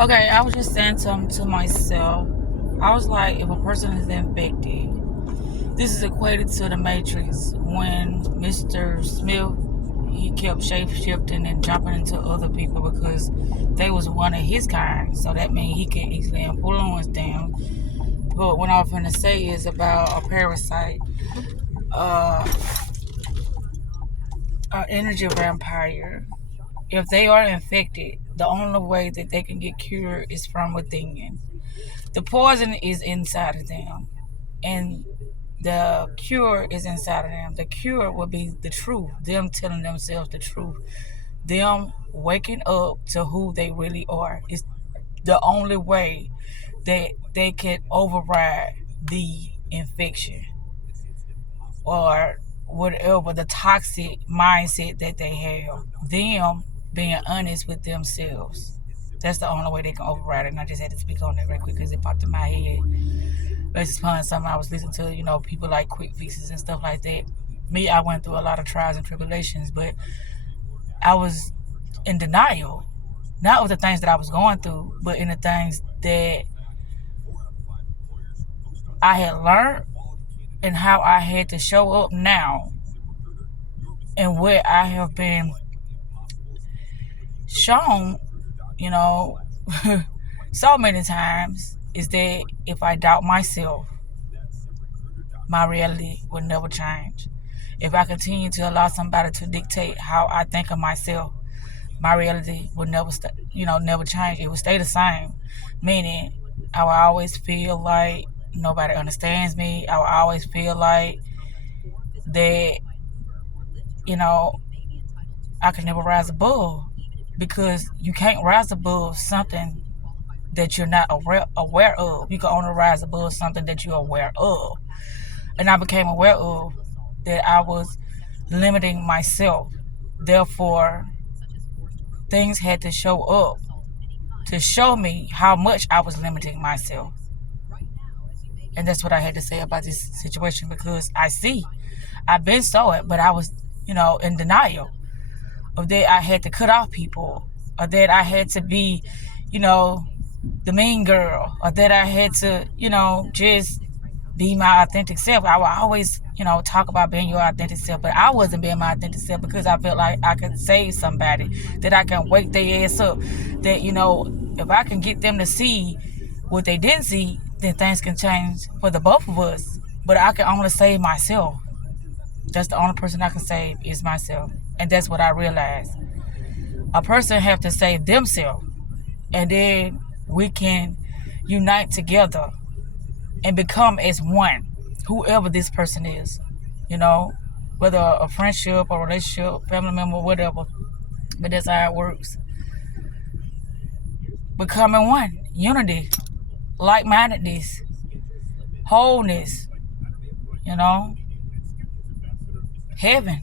Okay, I was just saying something to myself. I was like, if a person is infected, this is equated to the Matrix when Mr. Smith he kept shape shifting and jumping into other people because they was one of his kind. So that means he can easily influence them. But what I'm finna say is about a parasite, uh, an energy vampire. If they are infected, the only way that they can get cured is from within. The poison is inside of them, and the cure is inside of them. The cure will be the truth, them telling themselves the truth, them waking up to who they really are. It's the only way that they can override the infection or whatever the toxic mindset that they have. Them being honest with themselves. That's the only way they can override it. And I just had to speak on that right quick because it popped in my head. Based upon something I was listening to, people like quick fixes and stuff like that. Me, I went through a lot of trials and tribulations, but I was in denial. Not with the things that I was going through, but in the things that I had learned and how I had to show up now and where I have been shown, you know, so many times is that if I doubt myself, my reality will never change. If I continue to allow somebody to dictate how I think of myself, my reality will never change. It will stay the same. Meaning, I will always feel like nobody understands me. I will always feel like that, you know, I can never rise above because you can't rise above something that you're not aware of. You can only rise above something that you're aware of. And I became aware of that I was limiting myself. Therefore, things had to show up to show me how much I was limiting myself. And that's what I had to say about this situation because I've been saw it, but I was, in denial of that I had to cut off people or that I had to be, the mean girl or that I had to, just be my authentic self. I would always, talk about being your authentic self, but I wasn't being my authentic self because I felt like I could save somebody, that I can wake their ass up, that, if I can get them to see what they didn't see, then things can change for the both of us. But I can only save myself. That's the only person I can save is myself. And that's what I realized. A person have to save themselves, and then we can unite together and become as one, whoever this person is, whether a friendship or relationship, family member, whatever. But that's how it works. Becoming one, unity, like-mindedness, wholeness, heaven.